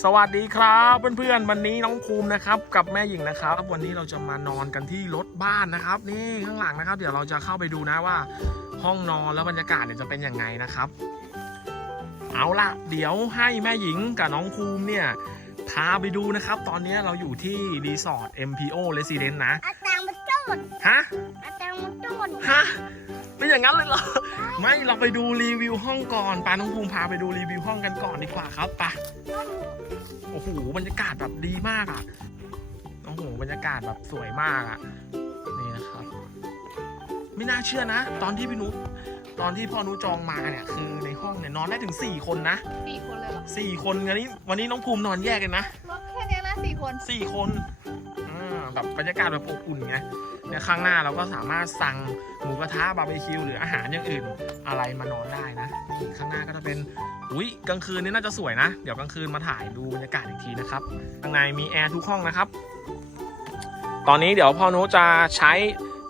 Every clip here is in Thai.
สวัสดีครับเพื่อนๆวันนี้น้องภูมินะครับ กับแม่หญิงนะครับ วันนี้เราจะมานอนกันที่รถบ้านนะครับ นี่ข้างหลังนะครับ เดี๋ยวเราจะเข้าไปดูนะว่า ห้องนอนแล้วบรรยากาศเนี่ยจะเป็นยังไงนะครับ เอาล่ะเดี๋ยวให้แม่หญิงกับน้องภูมิเนี่ยพาไปดูนะครับ ตอนนี้เราอยู่ที่รีสอร์ท MPO Residence นะอาจารย์มาจุดฮะอาจารย์มาจุดฮะเป็น อย่างนั้นเลยเหรอ ไม่เราไปดูรีวิวห้องก่อนปาน้องภูมิพาไปดูรีวิวห้องกันก่อนดีกว่าครับไปโอ้โหบรรยากาศแบบดีมากอะโอ้โหบรรยากาศแบบสวยมากอะนี่นะครับ ไม่น่าเชื่อนะ ตอนที่พี่นุตอนที่พ่อนุจองมาเนี่ยคือในห้องเนี่ยนอนได้ถึง4คนนะสี่คนเลยเหรอ4คนวันนี้วันนี้น้องภูมินอนแยกกันนะรถแค่เนี้ยนะสี่คน4คนอ่าแบบบรรยากาศแบบอบอุ่นไง เนี่ยข้างหน้าเราก็สามารถสั่งหมูกระทะบาร์บีคิวหรืออาหารอย่างอื่นอะไรมานอนได้นะนี่ข้างหน้าก็จะเป็นอุ้ยกลางคืนนี่น่าจะสวยนะ เดี๋ยวกลางคืนมาถ่ายดูบรรยากาศอีกทีนะครับข้างในมีแอร์ทุกห้องนะครับ ตอนนี้เดี๋ยวพ่อนุจะใช้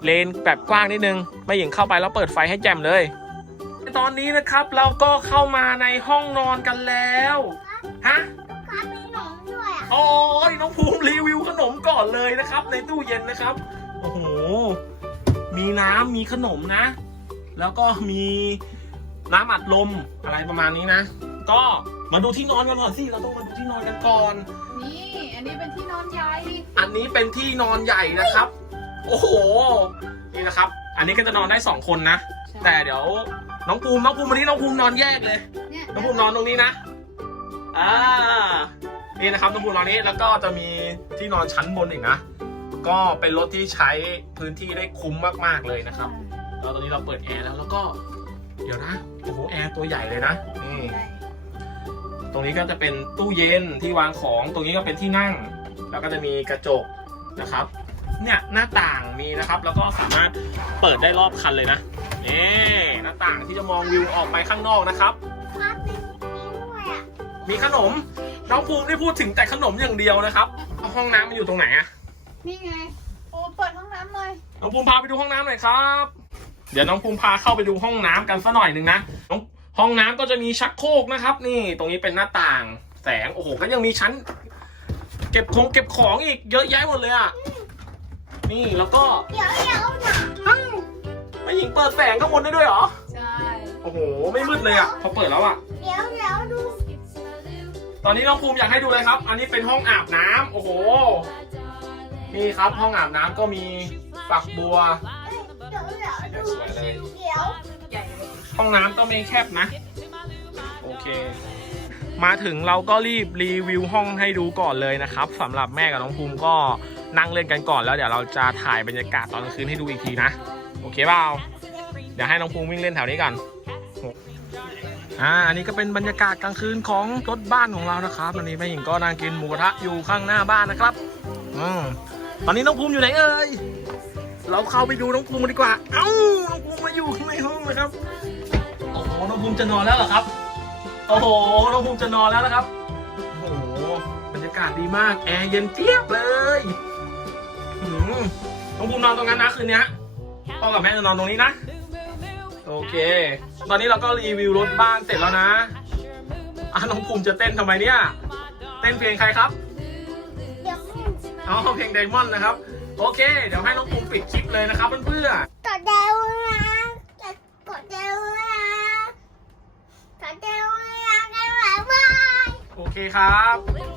เลนแบบกว้างนิดนึง ไม่หญิงเข้าไปแล้วเปิดไฟให้แจ่มเลย ตอนนี้นะครับเราก็เข้ามาในห้องนอนกันแล้วฮะค้ามีหนมด้วยอะโอ้ยน้องภูมิรีวิวขนมก่อนเลยนะครับ ในตู้เย็นนะครับ โอ้โห มีน้ำมีขนมนะ แล้วก็มีน้ำอัดลมอะไรประมาณนี้นะ ก็มาดูที่นอนกันก่อนสิ เราต้องมาดูที่นอนกันก่อน นี่ อันนี้เป็นที่นอนใหญ่อันนี้เป็นที่นอนใหญ่นะครับ โอ้โห นี่นะครับ อันนี้ก็จะนอนได้สองคนนะ แต่เดี๋ยวน้องภูมิน้องภูมิวันนี้น้องภูมินอนแยกเลย เนี่ยน้องภูมินอนตรงนี้นะ อ่า นี่นะครับน้องภูมินอนนี้ แล้วก็จะมีที่นอนชั้นบนอีกนะ ก็เป็นรถที่ใช้พื้นที่ได้คุ้มมากๆเลยนะครับแล้วตอนนี้เราเปิดแอร์แล้วแล้วก็ เดี๋ยวนะโอ้โหแอร์ตัวใหญ่เลยนะนี่ใช่ตรงนี้ก็จะเป็นตู้เย็นที่วางของ ตรงนี้ก็เป็นที่นั่ง แล้วก็จะมีกระจกนะครับ เนี่ยหน้าต่างมีนะครับ แล้วก็สามารถเปิดได้รอบคันเลยนะนี่หน้าต่างที่จะมองวิวออกไปข้างนอกนะครับค้ามีมีด้วยอะมีขนมน้องภูมิได้พูดถึงแต่ขนมอย่างเดียวนะครับ ห้องน้ำมันอยู่ตรงไหนอะ นี่ไง โอ้เปิดห้องน้ำเลยน้องภูมิพาไปดูห้องน้ำหน่อยครับ เดี๋ยวน้องภูมิพาเข้าไปดูห้องน้ำกันสักหน่อยหนึ่งนะน้องห้องน้ำก็จะมีชักโครกนะครับ นี่ตรงนี้เป็นหน้าต่าง แสงโอ้โหก็ยังมีชั้น เก็บของเก็บของอีกเยอะแยะหมดเลยอะนี่แล้วก็เดี๋ยวเดี๋ยวหนักไม่หญิงเปิดแสงข้างบนได้ด้วยเหรอใช่โอ้โหไม่มืดเลยอะพอเปิดแล้วอะเดี๋ยวเดี๋ยวดูตอนนี้น้องภูมิอยากให้ดูเลยครับ อันนี้เป็นห้องอาบน้ำโอ้โห นี่ครับห้องอาบน้ำก็มีฝักบัว เดี๋ยวสวยเลยใหญ่เลย ห้องน้ำก็ไม่แคบนะ โอเค มาถึงเราก็รีบรีวิวห้องให้ดูก่อนเลยนะครับสำหรับแม่กับน้องภูมิก็นั่งเล่นกันก่อนแล้วเดี๋ยวเราจะถ่ายบรรยากาศตอนกลางคืนให้ดูอีกทีนะ โอเคเปล่าเดี๋ยวให้น้องภูมิวิ่งเล่นแถวนี้ก่อนอ่าอันนี้ก็เป็นบรรยากาศกลางคืนของรถบ้านของเรานะครับตอนนี้แม่หญิงก็นั่งกินหมูกระทะอยู่ข้างหน้าบ้านนะครับอืม ตอนนี้น้องภูมิอยู่ไหนเอ่ย เราเข้าไปดูน้องภูมิกันดีกว่า เอ้า น้องภูมิมาอยู่ในห้องนะครับ โอ้โห น้องภูมิจะนอนแล้วเหรอครับ โอ้โห น้องภูมิจะนอนแล้วนะครับ โอ้โห บรรยากาศดีมาก แอร์เย็นเจี๊ยบเลยหืมน้องภูมินอนตรงนั้นนะคืนนี้พ่อกับแม่จะนอนตรงนี้นะ โอเค ตอนนี้เราก็รีวิวรถบ้านเสร็จแล้วนะอะน้องภูมิจะเต้นทำไมเนี่ย เต้นเพลงใครครับเดี๋ยว อ๋อเพลงไดมอนด์นะครับ โอเค เดี๋ยวให้น้องภูมิปิดคลิปเลยนะครับเพื่อนๆกดเดี๋ยวนะกดเดี๋ยวนะกดเดี๋ยวนะกันบ๊ายบายโอเคครับ Little